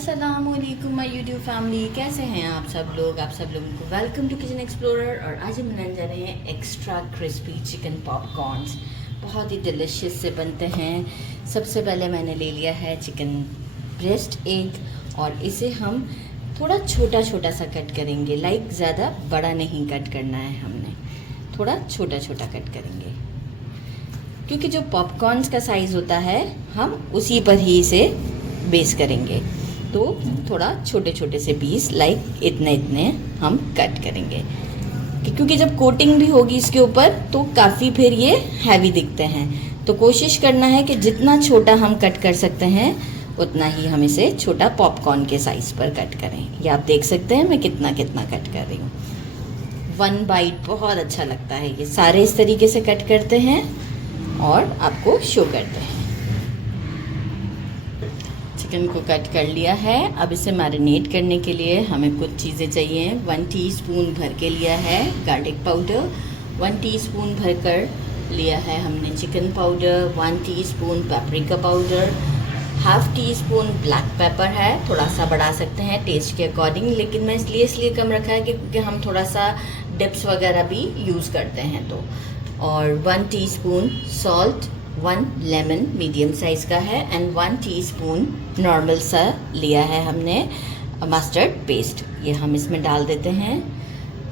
अस्सलामुअलैकुम my YouTube family, कैसे हैं आप सब लोगों को वेलकम टू किचन एक्सप्लोरर। और आज हम बनाने जा रहे हैं एक्स्ट्रा क्रिस्पी चिकन पॉपकॉर्न्स। बहुत ही डिलिशियस से बनते हैं। सबसे पहले मैंने ले लिया है चिकन ब्रेस्ट एक और इसे हम थोड़ा छोटा छोटा सा कट करेंगे। लाइक ज़्यादा बड़ा नहीं कट करना है, हमने थोड़ा छोटा छोटा कट करेंगे क्योंकि जो पॉपकॉर्न्स का साइज़ होता है हम उसी पर ही इसे बेस करेंगे। तो थोड़ा छोटे छोटे से पीस लाइक इतने इतने हम कट करेंगे क्योंकि जब कोटिंग भी होगी इसके ऊपर तो काफ़ी फिर ये हैवी दिखते हैं। तो कोशिश करना है कि जितना छोटा हम कट कर सकते हैं उतना ही हम इसे छोटा पॉपकॉर्न के साइज़ पर कट करें। ये आप देख सकते हैं मैं कितना कितना कट कर रही हूँ। वन बाइट बहुत अच्छा लगता है। ये सारे इस तरीके से कट करते हैं और आपको शो करते हैं। चिकन को कट कर लिया है। अब इसे मैरिनेट करने के लिए हमें कुछ चीज़ें चाहिए। 1 टीस्पून भर के लिया है गार्लिक पाउडर, 1 टीस्पून भर कर लिया है हमने chicken powder, 1 teaspoon paprika powder, half tea spoon black pepper है। थोड़ा सा बढ़ा सकते हैं टेस्ट के अकॉर्डिंग, लेकिन मैं इसलिए कम रखा है क्योंकि हम थोड़ा सा डिप्स वगैरह भी यूज़ करते हैं तो। और 1 teaspoon salt, 1 lemon medium size का है एंड 1 टीस्पून नॉर्मल सा लिया है हमने मस्टर्ड पेस्ट। ये हम इसमें डाल देते हैं।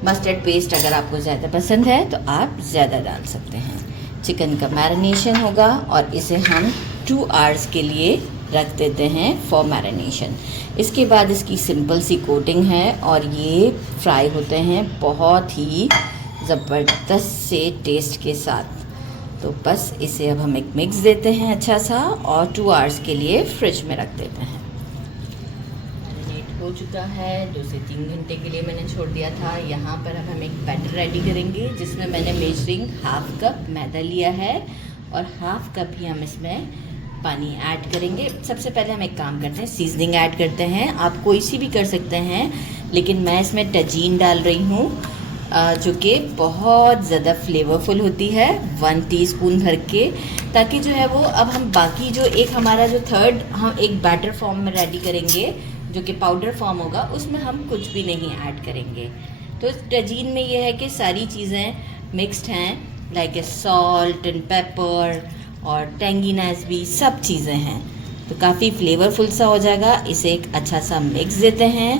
मस्टर्ड पेस्ट अगर आपको ज़्यादा पसंद है तो आप ज़्यादा डाल सकते हैं। चिकन का मैरिनेशन होगा और इसे हम 2 आवर्स के लिए रख देते हैं फॉर मैरिनेशन। इसके बाद इसकी सिंपल सी कोटिंग है और ये फ्राई होते हैं बहुत ही ज़बरदस्त से टेस्ट के साथ। तो बस इसे अब हम एक मिक्स देते हैं अच्छा सा और 2 आवर्स के लिए फ्रिज में रख देते हैं। मैरिनेट हो चुका है, 2 से 3 घंटे के लिए मैंने छोड़ दिया था। यहाँ पर अब हम एक बैटर रेडी करेंगे जिसमें मैंने मेजरिंग हाफ कप मैदा लिया है और हाफ कप ही हम इसमें पानी ऐड करेंगे। सबसे पहले हम एक काम करते हैं, सीजनिंग ऐड करते हैं। आप कोई सी भी कर सकते हैं लेकिन मैं इसमें टजीन डाल रही हूँ जो कि बहुत ज़्यादा फ्लेवरफुल होती है, 1 टीस्पून भर के, ताकि जो है वो अब हम बाकी जो एक हमारा जो थर्ड हम एक बैटर फॉर्म में रेडी करेंगे जो कि पाउडर फॉर्म होगा उसमें हम कुछ भी नहीं ऐड करेंगे। तो टजीन में ये है कि सारी चीज़ें मिक्स्ड हैं, लाइक सॉल्ट एंड पेपर और टेंगीनेस भी सब चीज़ें हैं, तो काफ़ी फ्लेवरफुल सा हो जाएगा। इसे एक अच्छा सा मिक्स देते हैं।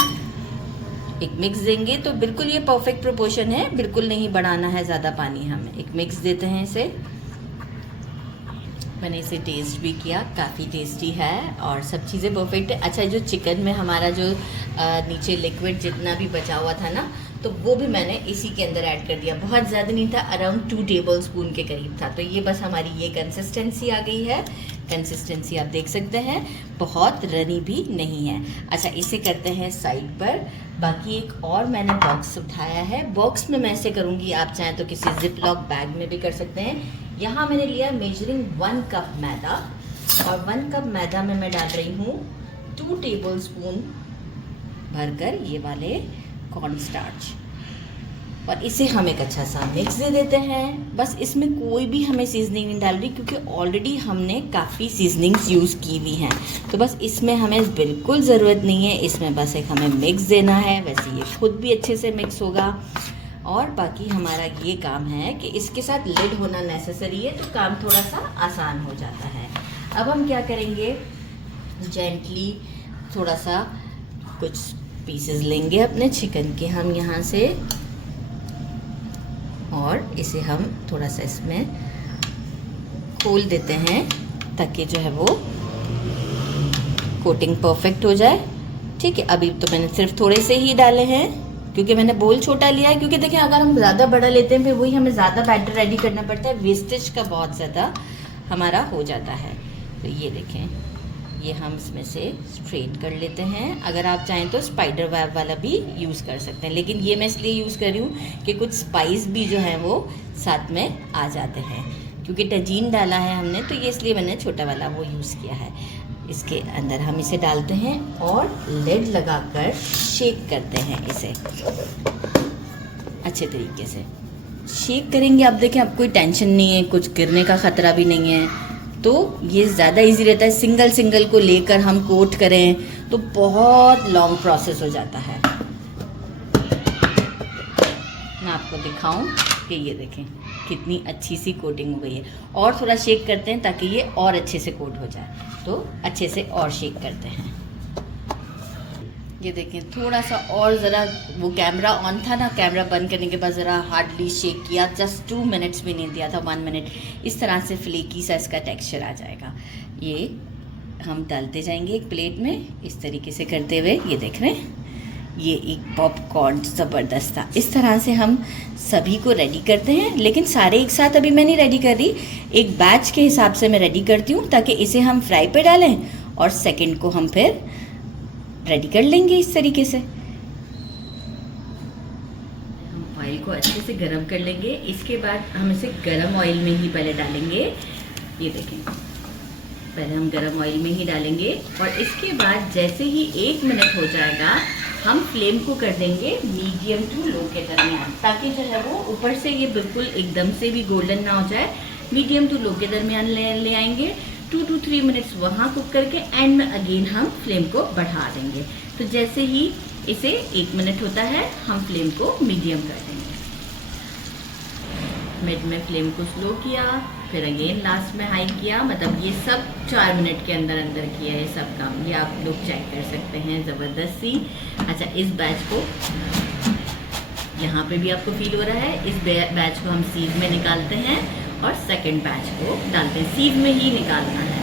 एक मिक्स देंगे तो बिल्कुल ये परफेक्ट प्रोपोर्शन है, बिल्कुल नहीं बढ़ाना है ज़्यादा पानी हमें। एक मिक्स देते हैं इसे। मैंने इसे टेस्ट भी किया, काफ़ी टेस्टी है और सब चीज़ें परफेक्ट है। अच्छा, जो चिकन में हमारा जो नीचे लिक्विड जितना भी बचा हुआ था ना, तो वो भी मैंने इसी के अंदर ऐड कर दिया। बहुत ज़्यादा नहीं था, अराउंड 2 टेबल स्पून के करीब था। तो ये बस हमारी ये कंसिस्टेंसी आ गई है। कंसिस्टेंसी आप देख सकते हैं, बहुत रनी भी नहीं है। अच्छा, इसे करते हैं साइड पर। बाकी एक और मैंने बॉक्स उठाया है, बॉक्स में मैं ऐसे करूँगी, आप चाहें तो किसी जिप लॉक बैग में भी कर सकते हैं। यहाँ मैंने लिया मेजरिंग 1 कप मैदा और 1 कप मैदा में मैं डाल रही हूँ 2 टेबल स्पून भरकर ये वाले कॉर्न स्टार्च और इसे हम एक अच्छा सा मिक्स दे देते हैं। बस इसमें कोई भी हमें सीजनिंग नहीं डाल रही क्योंकि ऑलरेडी हमने काफ़ी सीजनिंग्स यूज़ की हुई हैं, तो बस इसमें हमें बिल्कुल ज़रूरत नहीं है। इसमें बस एक हमें मिक्स देना है, वैसे ये खुद भी अच्छे से मिक्स होगा। और बाकी हमारा ये काम है कि इसके साथ लिड होना नेसेसरी है, तो काम थोड़ा सा आसान हो जाता है। अब हम क्या करेंगे, जेंटली थोड़ा सा कुछ पीसेस लेंगे अपने चिकन के हम यहाँ से और इसे हम थोड़ा सा इसमें खोल देते हैं ताकि जो है वो कोटिंग परफेक्ट हो जाए। ठीक है, अभी तो मैंने सिर्फ थोड़े से ही डाले हैं क्योंकि मैंने बोल छोटा लिया है। क्योंकि देखिए अगर हम ज़्यादा बड़ा लेते हैं फिर वही हमें ज़्यादा बैटर रेडी करना पड़ता है, वेस्टेज का बहुत ज़्यादा हमारा हो जाता है। तो ये देखें, ये हम इसमें से स्ट्रेट कर लेते हैं। अगर आप चाहें तो स्पाइडर वेब वाला भी यूज़ कर सकते हैं, लेकिन ये मैं इसलिए यूज़ कर रही हूँ कि कुछ स्पाइस भी जो हैं वो साथ में आ जाते हैं। क्योंकि टजीन डाला है हमने तो ये इसलिए मैंने छोटा वाला वो यूज़ किया है। इसके अंदर हम इसे डालते हैं और लिड लगाकर शेक करते हैं। इसे अच्छे तरीके से शेक करेंगे। आप देखें, अब कोई टेंशन नहीं है, कुछ गिरने का ख़तरा भी नहीं है, तो ये ज़्यादा इजी रहता है। सिंगल को लेकर हम कोट करें तो बहुत लॉन्ग प्रोसेस हो जाता है। मैं आपको दिखाऊं कि ये देखें कितनी अच्छी सी कोटिंग हो गई है। और थोड़ा शेक करते हैं ताकि ये और अच्छे से कोट हो जाए, तो अच्छे से और शेक करते हैं। ये देखें थोड़ा सा और ज़रा, वो कैमरा ऑन था ना, कैमरा बंद करने के बाद ज़रा हार्डली शेक किया, जस्ट 2 मिनट्स भी नहीं दिया था, 1 मिनट। इस तरह से फ्लेकी सा इसका टेक्सचर आ जाएगा। ये हम डालते जाएंगे एक प्लेट में इस तरीके से करते हुए। ये देख रहे हैं, ये एक पॉपकॉर्न ज़बरदस्त था। इस तरह से हम सभी को रेडी करते हैं, लेकिन सारे एक साथ अभी मैं नहीं रेडी कर रही, एक बैच के हिसाब से मैं रेडी करती हूँ ताकि इसे हम फ्राई पे डालें और सेकंड को हम फिर रेडी कर लेंगे इस तरीके से। हम ऑयल को अच्छे से गरम कर लेंगे, इसके बाद हम इसे गरम ऑयल में ही पहले डालेंगे। ये देखें, पहले हम गरम ऑयल में ही डालेंगे और इसके बाद जैसे ही 1 मिनट हो जाएगा हम फ्लेम को कर देंगे मीडियम टू लो के दरमियान, ताकि जो है वो ऊपर से ये बिल्कुल एकदम से भी गोल्डन ना हो जाए। मीडियम टू लो के दरमियान ले आएंगे। 2 to 3 मिनट्स वहाँ कुक करके एंड में अगेन हम फ्लेम को बढ़ा देंगे। तो जैसे ही इसे 1 मिनट होता है हम फ्लेम को मीडियम कर देंगे। मिड में फ्लेम को स्लो किया, फिर अगेन लास्ट में हाई किया, मतलब ये सब 4 मिनट के अंदर अंदर किया है सब काम। ये आप लोग चेक कर सकते हैं, ज़बरदस्त सी। अच्छा, इस बैच को यहाँ पे भी आपको फील हो रहा है, इस बैच को हम सीव में निकालते हैं और सेकंड बैच को डालते हैं, सीव में ही निकालना है।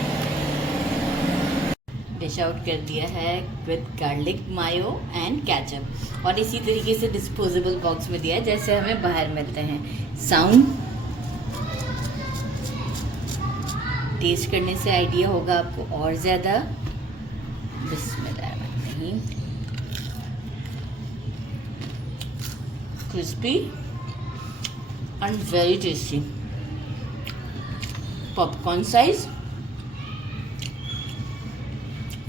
डिश आउट कर दिया है with garlic mayo and ketchup, और इसी तरीके से डिस्पोजेबल बॉक्स में दिया है जैसे हमें बाहर मिलते हैं। साउंड टेस्ट करने से आइडिया होगा आपको और ज़्यादा। बिस्मिल्लाहिर्रहमानिर्रहीम। Crispy and very tasty, popcorn size.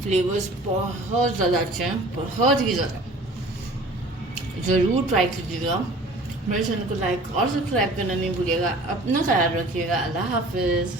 Flavours बहुत ज़्यादा अच्छे हैं, बहुत ही ज़्यादा। ज़रूर ट्राई कीजिएगा। मेरे चैनल को लाइक और सब्सक्राइब करना नहीं भूलिएगा। अपना ख्याल रखिएगा। अल्लाह हाफिज़।